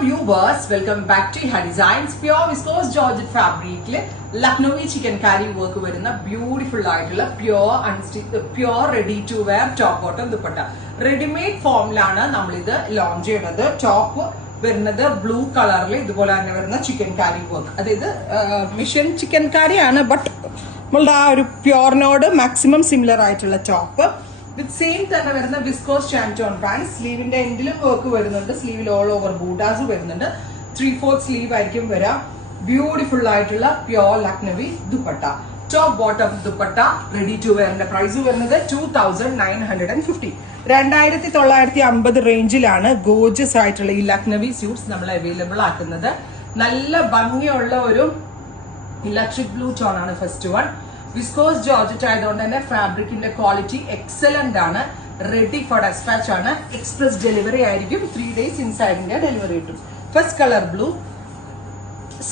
viewers, welcome back to Her Designs. Pure viscose georgette fabric Lucknowi chikankari work varuna beautiful aayittulla pure ready to wear top bottom dupatta. Ready made form lana nammal idu launch cheynathu. Top വരുന്നത് blue കളറിൽ ഇതുപോലെ തന്നെ വരുന്ന chicken കാരി work. അതായത് mission chicken കാരി ആണ്, but നമ്മളുടെ ആ ഒരു പ്യോറിനോട് മാക്സിമം സിമിലർ ആയിട്ടുള്ള ടോപ്പ് വിത്ത് സെയിം തന്നെ വരുന്ന വിസ്കോസ് ഷാൻറ്റോൺ പാൻറ്. സ്ലീവിന്റെ എൻഡിലും വർക്ക് വരുന്നുണ്ട്, സ്ലീവിൽ ഓൾ ഓവർ ബൂട്ടാസ് വരുന്നുണ്ട്. 3/4 സ്ലീവ് ആയിരിക്കും വരാ. ബ്യൂട്ടിഫുൾ ആയിട്ടുള്ള pure Lucknowi dupatta. Top bottom dupatta ready to വെയറിന്റെ പ്രൈസ് വരുന്നത് 2950. 2950 റേഞ്ചിലാണ് ഗോർജസ് ആയിട്ടുള്ള ഈ ലക്നവി സ്യൂട്ട്സ് നമ്മൾ അവൈലബിൾ ആക്കുന്നത്. നല്ല ഭംഗിയുള്ള ഒരു ഇലക്ട്രിക് ബ്ലൂ ടോൺ ആണ് ഫസ്റ്റ് വൺ. വിസ്കോസ് ജോർജറ്റ് ആയതുകൊണ്ട് തന്നെ ഫാബ്രിക്കിന്റെ ക്വാളിറ്റി എക്സലന്റ് ആണ്. റെഡി ഫോർ ഡെസ്പാച്ച് ആണ്. എക്സ്പ്രസ് ഡെലിവറി ആയിരിക്കും. 3 days ഇൻസൈഡിന്റെ ഡെലിവറി കിട്ടും. First colour blue,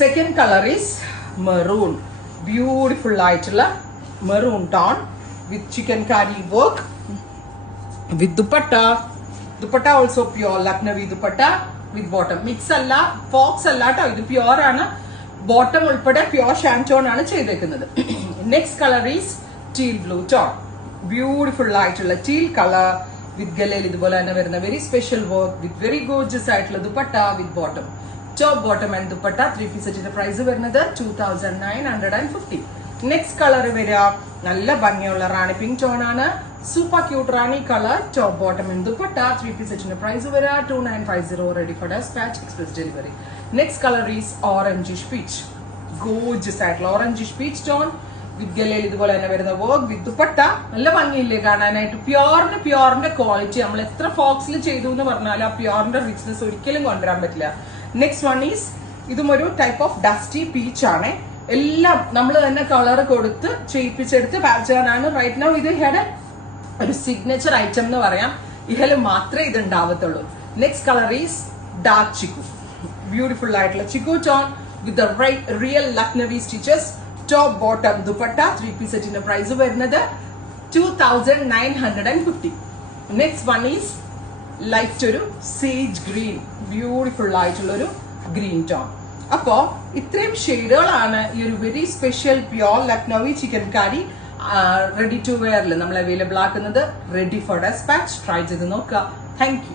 second colour is maroon. Beautiful ആയിട്ടുള്ള maroon tone with chikankari work with dupatta also pure Lucknowi dupatta with bottom. Mix alla, fox alla ട്ടോ, ഇത് pure ആണ്. Bottom ഉൾപ്പെടെ pure shantoon ആണ് ചെയ്തേക്കുന്നത്. Next colour is teal blue tone. Beautiful ആയിട്ടുള്ള teal colour with ഗലയിൽ ഇതുപോലെ തന്നെ വരുന്ന very special work with very gorgeous ആയിട്ടുള്ള dupatta with bottom. Top bottom and dupatta 3 സെറ്റിന്റെ പ്രൈസ് വരുന്നത് 2950. നെക്സ്റ്റ് കളർ വരിക നല്ല ഭംഗിയുള്ള റാണി പിങ്ക് ടോൺ ആണ്. Super cute rani colour. Top bottom and dupatta 3 സെറ്റിന്റെ പ്രൈസ് വരിക 2950. Ready for dispatch, express delivery. Next colour is orangish peach. Gorgeous ആയിട്ടുള്ള ഓറഞ്ചിഷ് പീച്ച് ടോൺ വിത്ത് ഗലയിൽ ഇതുപോലെ തന്നെ വരുന്ന വർക്ക് വിത്ത് ദുപ്പട്ട. നല്ല ഭംഗിയില്ലേ കാണാനായിട്ട്. പ്യോറിന്റെ ക്വാളിറ്റി നമ്മൾ എത്ര ഫോക്സിൽ ചെയ്തു എന്ന് പറഞ്ഞാലും ആ പ്യോറിന്റെ റിച്ച്നെസ് ഒരിക്കലും കൊണ്ടുവരാൻ പറ്റില്ല. നെക്സ്റ്റ് വൺ ഈസ് ഇതും ഒരു ടൈപ്പ് ഓഫ് ഡസ്റ്റി പീച്ച് ആണ്. എല്ലാം നമ്മൾ തന്നെ കളർ കൊടുത്ത് ചെയ്യിപ്പിച്ചെടുത്ത് പാച്ച് ചെയ്യാനാണ് റൈറ്റ് നൗ. ഇത് ഇഹയുടെ ഒരു സിഗ്നേച്ചർ ഐറ്റം എന്ന് പറയാം. ഇഹല് മാത്രമേ ഇത് ഉണ്ടാവത്തുള്ളൂ. Next colour is dark chikoo. Beautiful ആയിട്ടുള്ള chikoo tone with real Lucknowi stitches. Top bottom dupatta 3 സെറ്റിന്റെ പ്രൈസ് വരുന്നത് 2950. നെക്സ്റ്റ് വൺ ഈസ് ലൈറ്റ് ഒരു സേജ് ഗ്രീൻ. ബ്യൂട്ടിഫുൾ ആയിട്ടുള്ള ഒരു ഗ്രീൻ ടോൺ. അപ്പോ ഇത്രയും ഷെയ്ഡുകളാണ് ഈ ഒരു very special pure Lucknowi chikankari ready to വെയറിൽ നമ്മൾ അവൈലബിൾ ആക്കുന്നത്. Ready for despatch. ട്രൈ ചെയ്ത് നോക്കുക. Thank U.